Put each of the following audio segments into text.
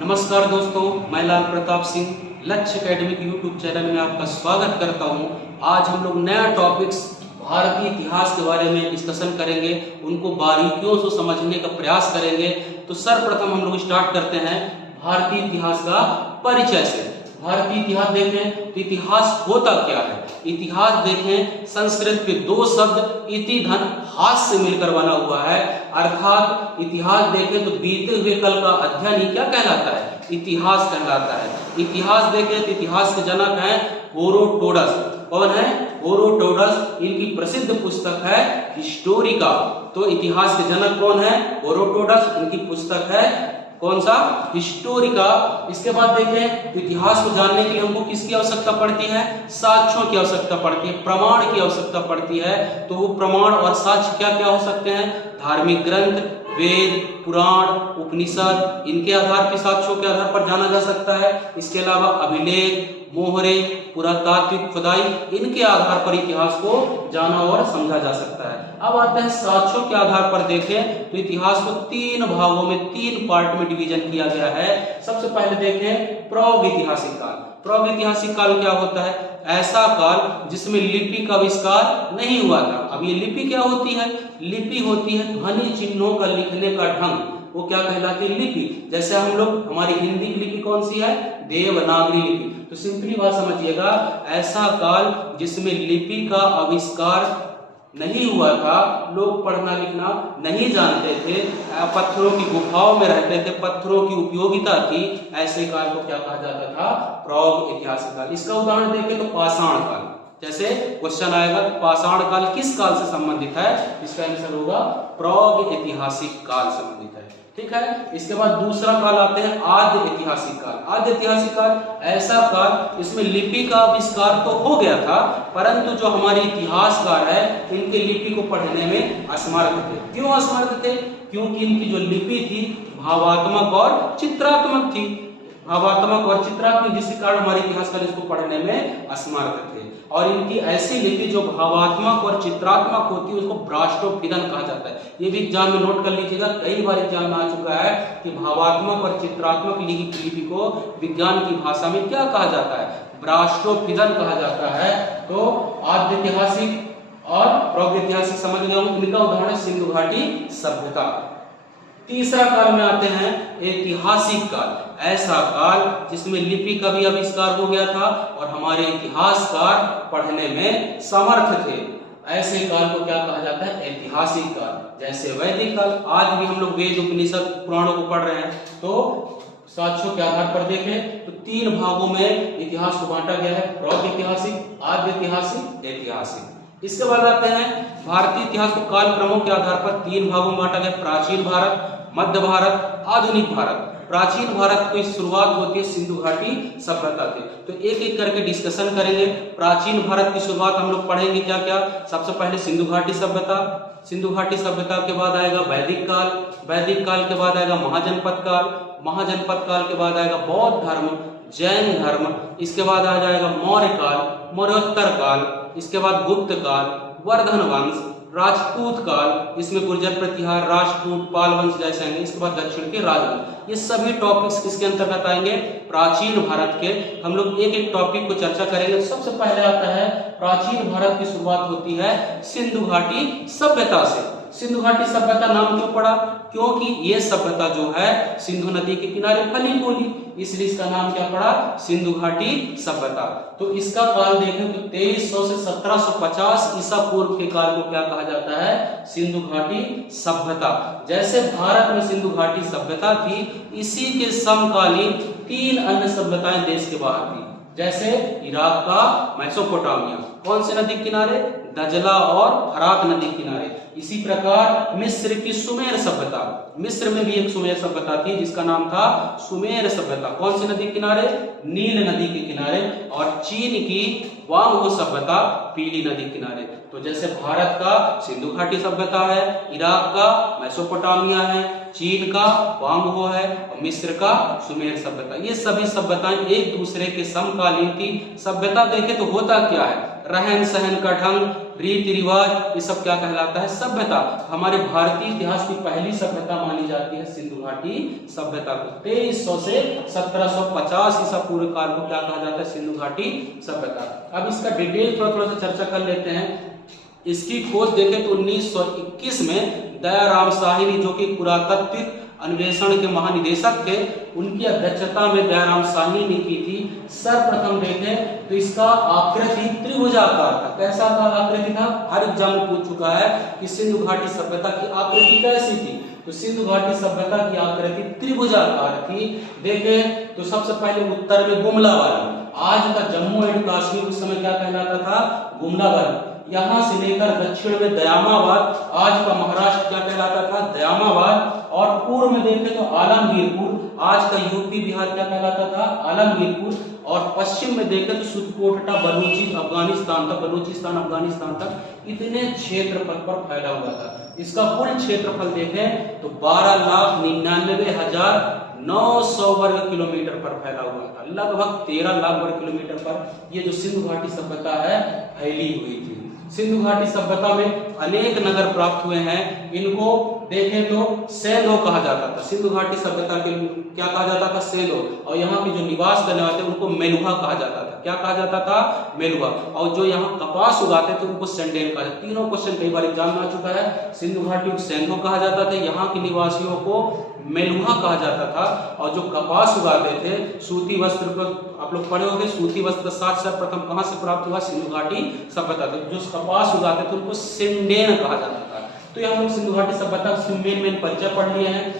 नमस्कार दोस्तों, मैं लाल प्रताप सिंह लक्ष्य एकेडमिक यूट्यूब चैनल में आपका स्वागत करता हूं। आज हम लोग नया टॉपिक्स भारतीय इतिहास के बारे में डिस्कशन करेंगे, उनको बारीकियों से समझने का प्रयास करेंगे। तो सर्वप्रथम हम लोग स्टार्ट करते हैं भारतीय इतिहास का परिचय से। भारतीय इतिहास देखें तो इतिहास होता क्या है। इतिहास देखें, संस्कृत के दो शब्द इति धन हास से मिलकर बना हुआ है। अर्थात इतिहास देखें तो बीते हुए कल का अध्ययन ही क्या कहलाता है, इतिहास कहलाता है। इतिहास देखें तो इतिहास के जनक हैं हेरोडोटस। कौन है? हेरोडोटस। इनकी प्रसिद्ध पुस्तक है हिस्टोरिका। तो इतिहास के जनक कौन है? हेरोडोटस। इनकी पुस्तक है कौन सा? हिस्टोरिका। इसके बाद देखें तो इतिहास को जानने के लिए हमको किसकी आवश्यकता पड़ती है? साक्ष्यों की आवश्यकता पड़ती है, प्रमाण की आवश्यकता पड़ती है। तो वो प्रमाण और साक्ष्य क्या क्या हो सकते हैं? धार्मिक ग्रंथ, वेद, पुराण, उपनिषद, इनके आधार पर, साक्ष्यों के आधार पर जाना जा सकता है। इसके अलावा अभिलेख, मोहरे, पुरातात्विक खुदाई, इनके आधार पर इतिहास को जाना और समझा जा सकता है। अब आते हैं साक्ष्यों के आधार पर देखें तो इतिहास को तीन भागों में, तीन पार्ट में डिवीजन किया गया है। सबसे पहले देखें प्रागैतिहासिक काल। प्रागैतिहासिक काल क्या होता है? ऐसा काल जिसमें लिपि का आविष्कार नहीं हुआ था। अब ये लिपि क्या होती है? लिपि होती है ध्वनि चिन्हों का लिखने का ढंग, वो क्या कहलाती है? लिपि। जैसे हम लोग, हमारी हिंदी की लिपि कौन सी है? देवनागरी लिपि। तो सिंपली बात समझिएगा, ऐसा काल जिसमें लिपि का आविष्कार नहीं हुआ था, लोग पढ़ना लिखना नहीं जानते थे, पत्थरों की गुफाओं में रहते थे, पत्थरों की उपयोगिता थी, ऐसे काल को क्या कहा जाता था? प्रागैतिहासिक काल। इसका उदाहरण देखें तो पाषाण काल। जैसे क्वेश्चन आएगा तो पाषाण काल किस काल से संबंधित है? इसका आंसर होगा प्रागैतिहासिक काल संबंधित है। ठीक है। इसके बाद दूसरा काल आते हैं आद्य ऐतिहासिक काल। आद्य ऐतिहासिक काल ऐसा काल इसमें लिपि का आविष्कार तो हो गया था, परंतु जो हमारे इतिहासकार है इनके लिपि को पढ़ने में असमर्थ थे। क्यों असमर्थ थे? क्योंकि इनकी जो लिपि थी भावात्मक और चित्रात्मक थी। भावात्मक और चित्रात्मक, जिसके कारण हमारे इतिहासकार इसको पढ़ने में असमर्थ थे। और इनकी ऐसी लिपि जो भावात्मक और चित्रात्मक होती है उसको ब्राष्टोपीदन कहा जाता है। ये भी एग्जाम में नोट कर लीजिएगा, कई बार एग्जाम में आ चुका है कि भावात्मक और चित्रात्मक लिपि को विज्ञान की भाषा में क्या कहा जाता है? ब्राष्टोपीदन कहा जाता है। तो आद्य ऐतिहासिक और प्रागैतिहासिक समझ गए हूं। इनका उदाहरण सिंधु घाटी सभ्यता। तीसरा काल में आते हैं ऐतिहासिक काल। ऐसा काल जिसमें लिपि का भी आविष्कार हो गया था और हमारे इतिहासकार पढ़ने में समर्थ थे, ऐसे काल को क्या कहा जाता है? ऐतिहासिक काल। जैसे वैदिक काल। आज भी हम लोग वेद, उपनिषद, पुराणों को पढ़ रहे हैं। तो साक्ष्यों के आधार पर देखें तो तीन भागों में इतिहास को बांटा गया है, प्रागैतिहासिक, आद्य ऐतिहासिक, ऐतिहासिक। इसके बाद आते हैं भारतीय इतिहास को काल क्रमों के आधार पर तीन भागों में बांटा गया, प्राचीन भारत, मध्य भारत, आधुनिक भारत। प्राचीन भारत की शुरुआत होती है सिंधु घाटी सभ्यता से। तो एक एक करके डिस्कशन करेंगे। प्राचीन भारत की शुरुआत हम लोग पढ़ेंगे क्या क्या। सबसे पहले सिंधु घाटी सभ्यता। सिंधु घाटी सभ्यता के बाद आएगा वैदिक काल। वैदिक काल के बाद आएगा महाजनपद काल। महाजनपद काल के बाद आएगा बौद्ध धर्म, जैन धर्म। इसके बाद आ जाएगा मौर्य काल, मौर्योत्तर काल। इसके बाद गुप्त काल, वर्धन वंश, राजपूत काल, इसमें गुर्जर प्रतिहार, राजपूत, पाल वंश जैसे आएंगे। इसके बाद दक्षिण के राजवंश। ये सभी टॉपिक्स किसके अंतर्गत आएंगे? प्राचीन भारत के। हम लोग एक एक टॉपिक को चर्चा करेंगे। सबसे पहले आता है प्राचीन भारत की शुरुआत होती है सिंधु घाटी सभ्यता से। सिंधु घाटी सभ्यता नाम क्यों पड़ा? क्योंकि ये सभ्यता जो है सिंधु नदी के किनारे फली फूली, इसलिए इसका नाम क्या पड़ा? सिंधु घाटी सभ्यता। तो इसका काल देखें तो 2300 से 1750 ईसा पूर्व के काल को क्या कहा जाता है? सिंधु घाटी सभ्यता। जैसे भारत में सिंधु घाटी सभ्यता थी, इसी के समकालीन तीन अन्य सभ्यताएं देश के बाहर थी। जैसे इराक का मेसोपोटामिया, कौन से नदी किनारे? दजला और फरात नदी किनारे। इसी प्रकार मिस्र की सुमेर सभ्यता। मिस्र में भी एक सुमेर सभ्यता थी जिसका नाम था सुमेर सभ्यता। कौन सी नदी किनारे? नील नदी के किनारे। और चीन की वांग सभ्यता पीली नदी किनारे। तो जैसे भारत का सिंधु घाटी सभ्यता है, इराक का मेसोपोटामिया है, चीन का वांग हो है और मिस्र का सुमेर सभ्यता। ये सभी सभ्यताएं एक दूसरे के समकालीन थी। सभ्यता देखे तो होता क्या है, रहन सहन का ढंग, रीति रिवाज, ये सब क्या कहलाता है, सभ्यता। हमारे भारतीय इतिहास की पहली सभ्यता मानी जाती है सिंधु घाटी सभ्यता को। 2300 से 1750 ईसा पूर्व काल को क्या कहा जाता है, सिंधु घाटी सभ्यता। अब इसका डिटेल थोड़ा सा चर्चा कर लेते हैं। इसकी खोज देखें तो 1921 में दयाराम साहिनी, जो कि पुरातत्व अन्वेषण के महानिदेशक थे, उनकी अध्यक्षता में दयाराम साहिनी ने की थी। सर्वप्रथम देखें तो इसका आकृति त्रिभुजाकार था। कैसा आकृति था, हर एग्जाम में पूछ चुका है कि सिंधु घाटी सभ्यता की आकृति कैसी थी। तो सिंधु घाटी सभ्यता की आकृति त्रिभुजाकार थी। देखें तो सबसे पहले उत्तर में गुमला वाली, आज का जम्मू एंड कश्मीर उस समय क्या कहलाता था, गुमला वाली। यहां से लेकर दक्षिण में दयामाबाद, आज का महाराष्ट्र क्या कहलाता था, दयामाबाद। और पूर्व में देखें तो आलमगीरपुर, आज का यूपी बिहार क्या कहलाता था, आलमगीरपुर। और पश्चिम में देखें तो सुरकोटटा बलूचिस्तान अफगानिस्तान तक इतने क्षेत्रफल पर फैला हुआ था। इसका कुल क्षेत्रफल देखें तो 12,99,900 वर्ग किलोमीटर पर फैला हुआ था। लगभग 13 लाख वर्ग किलोमीटर पर ये जो सिंधु घाटी सभ्यता है फैली हुई थी। सिंधु घाटी सभ्यता में अनेक नगर प्राप्त हुए हैं। इनको देखें तो सेंधो कहा जाता था। सिंधु घाटी सभ्यता के क्या कहा जाता था, सेंधो। और यहाँ के जो निवास करने वाले थे उनको मेलुहा कहा जाता था। क्या कहा जाता था, मेलुहा। और जो यहाँ कपास उगाते थे उनको सेंडेल कहा जाता। तीनों क्वेश्चन कई बार एग्जाम में आ चुका है। सिंधु घाटी को सेंधो कहा जाता था, यहाँ के निवासियों को मेलुहा कहा जाता था। और जो कपास उगाते थे, सूती वस्त्र को आप लोग पढ़े होंगे, सूती वस्त्र सर्वप्रथम कहां से प्राप्त हुआ, सिंधु घाटी सभ्यता। जो कपास उगाते थे उनको सिंडेन कहा जाता था। तो यहाँ हम सिंधु घाटी सभ्यता मेन परिचय पढ़ लिए हैं।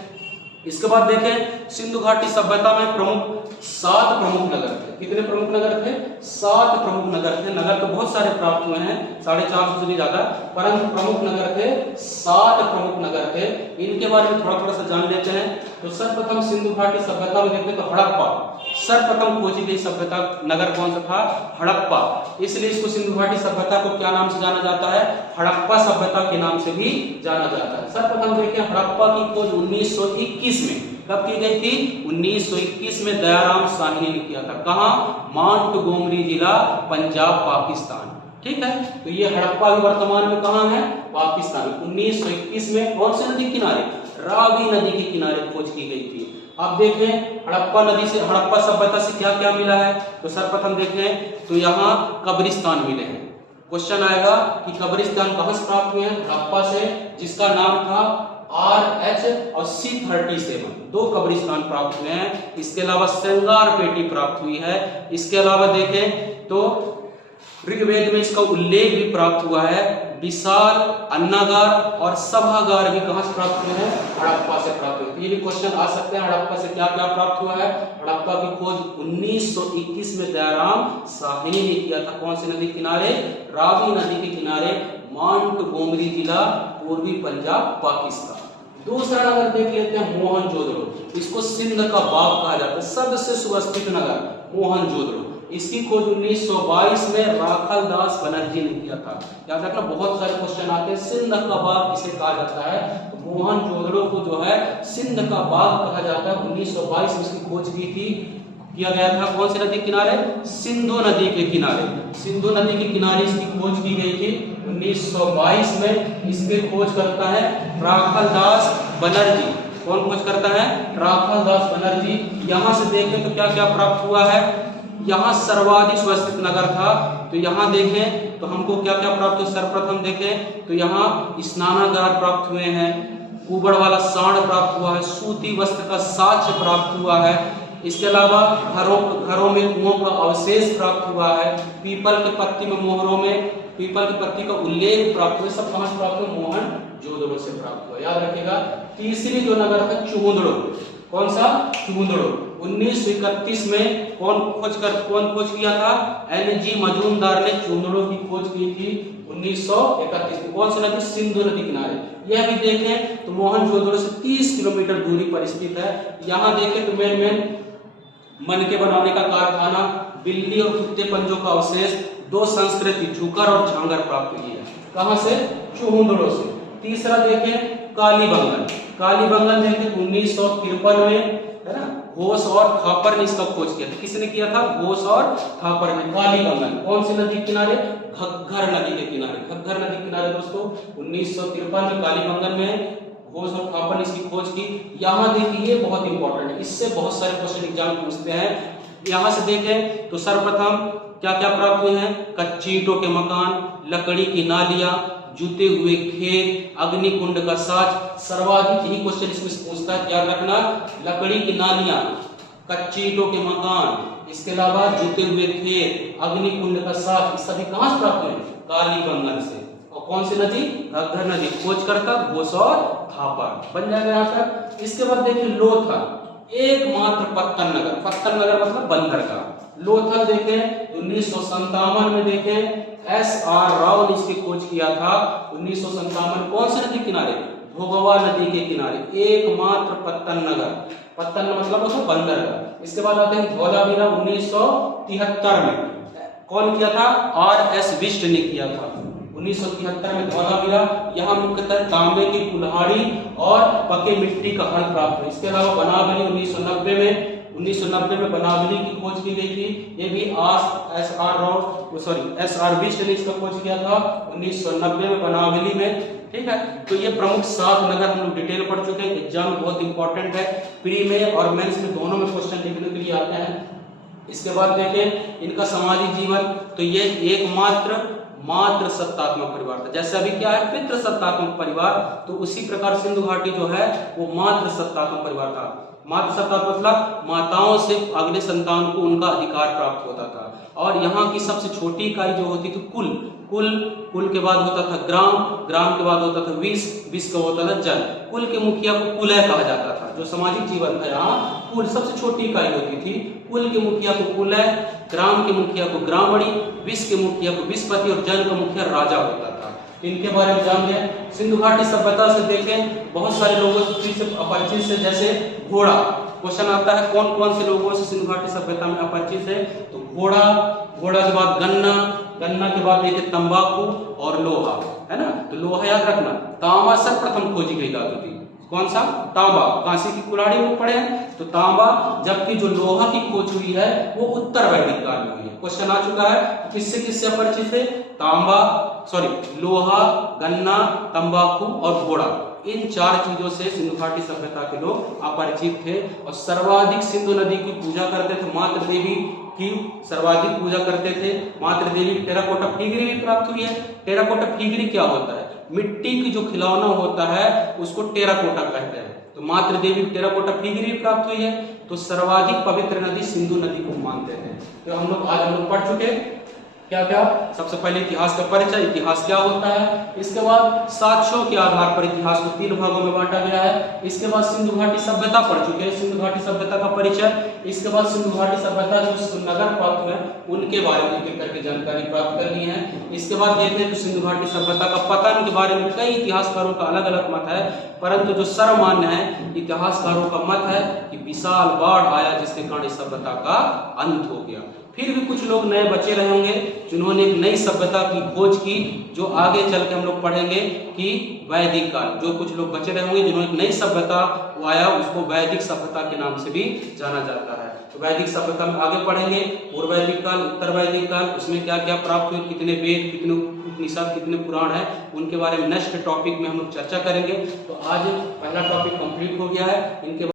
इसके बाद देखें सिंधु घाटी सभ्यता में प्रमुख 7 प्रमुख नगर थे। कितने प्रमुख नगर थे, 7 प्रमुख नगर थे। नगर तो बहुत सारे प्राप्त हुए हैं, 450 से ज्यादा, परंतु प्रमुख नगर थे 7 प्रमुख नगर थे। इनके बारे में थोड़ा सा जान लेते हैं। तो सर्वप्रथम सिंधु घाटी सभ्यता में देखें तो हड़प्पा, सर्वप्रथम खोजी गई सभ्यता नगर कौन सा था, हड़प्पा। इसलिए इसको सिंधु घाटी सभ्यता को क्या नाम से जाना जाता है, हड़प्पा सभ्यता के नाम से भी जाना जाता है। सर्वप्रथम देखें हड़प्पा की खोज 1921 में कब की गई थी, 1921 में दयाराम साहिनी ने किया था। कहां, माउंटगोमरी जिला, पंजाब, पाकिस्तान। ठीक है, तो ये हड़प्पा भी वर्तमान में कहां है, पाकिस्तान। 1921 में कौन से नदी किनारे, रावी नदी के किनारे खोज की गई थी। अब देखें हड़प्पा नदी से, हड़प्पा सभ्यता से क्या क्या मिला है। तो सर्वप्रथम देखें तो यहाँ कब्रिस्तान मिले हैं। क्वेश्चन आएगा कि कब्रिस्तान कहां से प्राप्त हुए हैं, हड़प्पा से, जिसका नाम था RH और C37, 2 कब्रिस्तान प्राप्त हुए हैं। इसके अलावा श्रृंगार पेटी प्राप्त हुई है। इसके अलावा देखें तो ऋग्वेद में इसका उल्लेख भी प्राप्त हुआ है। विशाल अन्नागार और सभागार भी कहां से प्राप्त हुए हैं, हड़प्पा से प्राप्त हुए। ये भी क्वेश्चन आ सकते हैं, हड़प्पा से क्या क्या प्राप्त हुआ है। हड़प्पा की खोज 1921 में दयाराम साहिनी ने किया था। कौन सी नदी किनारे, रावी नदी के किनारे, माउंटगोमरी जिला, पूर्वी पंजाब, पाकिस्तान। दूसरा नगर देख लेते हैं मोहनजोदड़ो। इसको सिंध का बाग कहा जाता है, सबसे सुवस्थित नगर मोहनजोदड़ो। इसकी खोज 1922 में राखलदास बनर्जी ने किया था। याद रखना, बहुत सारे क्वेश्चन आते हैं। सिंध का बाग किसे कहा जाता है, तो मोहनजोदड़ो को जो है सिंध का बाग कहा जाता है। 1922 में इसकी खोज की थी, किया गया था। कौन सी नदी किनारे, सिंधु नदी के किनारे, सिंधु नदी के किनारे इसकी खोज की गई थी 1922 में। इसकी खोज करता है राखलदास बनर्जी। कौन खोज करता है, राखलदास बनर्जी। यहां से देखें तो क्या क्या प्राप्त हुआ है। यहाँ सर्वाधिक सुवस्थित नगर था। तो यहाँ देखें तो हमको क्या क्या प्राप्त हुआ। सर्वप्रथम देखें तो यहाँ स्नानागार प्राप्त हुए हैं, कुबड़ वाला सांड प्राप्त हुआ है, सूती वस्त्र का साक्ष्य प्राप्त हुआ है। इसके अलावा घरों में कुओं का अवशेष प्राप्त हुआ है। पीपल के पत्ती में, मोहरों में पीपल की पत्ती का उल्लेख प्राप्त हुआ। सब कहां से प्राप्त हुआ, मोहनजोदड़ो से प्राप्त हुआ। याद रखिएगा। तीसरी जो नगर था चूंदड़ो। कौन सा, चूंदड़ो। 1931 में कौन खोज किया था, NG मजूमदार ने चूंदड़ो की खोज की थी 1931 में। कौन सी नदी, सिंधु नदी किनारे। यह भी देखें तो मोहनजोदड़ो से 30 किलोमीटर दूरी पर स्थित है। यहाँ देखें तो मेन मनके बनाने का कारखाना, बिल्ली और कुत्ते पंजों का अवशेष, 2 संस्कृति झुकर और झांगर प्राप्त हुई है। कहां से, चूंदड़ो से। तीसरा देखें कालीबंगन। कालीबंगन देखें 1953 में, है ना, घोष और थापर ने इसका खोज किया था। किसने किया था? घोष और थापर ने। कालीबंगन कौन सी नदी के किनारे? घग्गर नदी के किनारे। घग्गर नदी के किनारे दोस्तों 1953 में कालीबंगन में घोष और थापर ने इसकी खोज की। यहाँ देखिए ये बहुत इंपॉर्टेंट है, इससे बहुत सारे क्वेश्चन एग्जाम पूछते हैं। यहाँ से देखें तो सर्वप्रथम क्या क्या प्राप्त हुए हैं? कच्ची ईंटों के मकान, लकड़ी की नालियां, जूते हुए खेत, अग्निकुंड का साज। सर्वाधिक ही क्वेश्चन इसमें पूछता है, याद रखना, लकड़ी की नालियां, कच्ची ईंटों के मकान, इसके अलावा जूते हुए खेत, अग्निकुंड का साज, सभी कहां से प्राप्त हुए? कालीबंगन से। और कौन सी नदी? घग्गर नदी। खोजकर्ता घोष और थापर। बन जाएगा यहाँ तक। इसके बाद देखिए लोथल, एकमात्र पत्तन नगर। पत्तन नगर मतलब बंदरगाह। लोथल देखें 1957 में देखें SR राव ने इसकी खोज किया था। 1957 कौन सी नदी किनारे? भोगवा नदी के किनारे। एकमात्र पत्तन नगर। पत्तन मतलब होता है बंदरगाह। इसके बाद आते हैं धौलावीरा 1973 में। कौन किया था? RS बिष्ट ने किया था 1973 में धौलावीरा। यहाँ मुख्यतः तांबे की कुल्हाड़ी और पके मिट्टी का हल प्राप्त हुआ। इसके अलावा बनावली 1990 में बनावली की खोज की गई थी। ये भी SR बिष्ट ने इसका खोज किया था 1990 में बनावली में। ठीक है, तो ये प्रमुख 7 नगर हम लोग डिटेल पढ़ चुके हैं। एग्जाम बहुत इंपॉर्टेंट है, प्री में और मेंस में दोनों में क्वेश्चन लिखने के लिए आते हैं। इसके बाद देखें इनका सामाजिक जीवन, तो ये मात्र सत्तात्मक परिवार था। जैसे अभी क्या है पितृ सत्तात्मक परिवार, तो उसी प्रकार सिंधु घाटी जो है वो मात्र सत्तात्मक परिवार था। मात्र सत्तात्मक मतलब माताओं से अगले संतान को उनका अधिकार प्राप्त होता था। और यहाँ की सबसे छोटी इकाई जो होती थी कुल के बाद होता था ग्राम के बाद होता था विस का होता था जन। कुल के मुखिया को कुलय कहा जाता था। जो सामाजिक जीवन था यहाँ कुल सबसे छोटी इकाई होती थी। कुल के मुखिया को कुलय, ग्राम के मुखिया को ग्रामणी, विस के मुखिया को विसपति और जन का मुखिया राजा होता था। इनके बारे में जान लें। सिंधु घाटी सभ्यता से देखें बहुत सारे लोगों से अपरिचित से, जैसे घोड़ा। क्वेश्चन आता है कौन कौन से लोगों से सिंधु घाटी सभ्यता में अपरिचित है? तो घोड़ा के बाद गन्ना के बाद देखिए तंबाकू और लोहा, है ना। तो लोहा याद रखना। तांबा सर्वप्रथम खोजी गई धातु थी। कौन सा? तांबा। कांसी की कुल्हाड़ी में पढ़े हैं तो तांबा, जबकि जो लोहा की खोज हुई है वो उत्तर वैदिक काल में हुई है। क्वेश्चन आ चुका है किससे किससे अपरिचित है? लोहा, गन्ना, तंबाकू और घोड़ा। इन 4 चीजों से सिंधु घाटी सभ्यता के लोग अपरिचित थे। और सर्वाधिक सिंधु नदी की पूजा करते थे, मातृ देवी की सर्वाधिक पूजा करते थे। मातृ देवी टेराकोटा फिगरी भी प्राप्त हुई है। टेराकोटा फिगरी क्या होता है? मिट्टी की जो खिलौना होता है उसको टेराकोटा कहते हैं। तो मातृ देवी टेराकोटा फिगरी भी प्राप्त हुई है। तो सर्वाधिक पवित्र नदी सिंधु नदी को मानते थे। तो हम लोग पढ़ चुके क्या क्या। सबसे पहले इतिहास का परिचय, इतिहास क्या होता है। इसके बाद साक्ष्यों के आधार पर इतिहास को 3 भागों में बांटा गया है। इसके बाद सिंधु घाटी सभ्यता पढ़ चुके हैं, सिंधु घाटी सभ्यता का परिचय। इसके बाद सिंधु घाटी सभ्यता जो नगर प्राप्त हुए उनके बारे में एक करके जानकारी प्राप्त कर ली है। इसके बाद देखते हैं तो सिंधु घाटी सभ्यता का पतन के बारे में कई इतिहासकारों का अलग अलग मत है, परंतु जो सर्वमान्य है इतिहासकारों का मत है कि विशाल बाढ़ आया जिसके कारण इस सभ्यता का अंत हो गया। फिर भी कुछ लोग नए बचे रहे होंगे जिन्होंने एक नई सभ्यता की खोज की, जो आगे चल के हम लोग पढ़ेंगे कि वैदिक काल। जो कुछ लोग बचे रहे होंगे जिन्होंने एक नई सभ्यता आया उसको वैदिक सभ्यता के नाम से भी जाना जाता है। तो वैदिक सभ्यता में आगे पढ़ेंगे पूर्व वैदिक काल, उत्तर वैदिक काल, उसमें क्या क्या प्राप्त हुए, कितने वेद, कितने उपनिषद, कितने पुराण है, उनके बारे में नेक्स्ट टॉपिक में हम लोग चर्चा करेंगे। तो आज पहला टॉपिक कंप्लीट हो गया है। इनके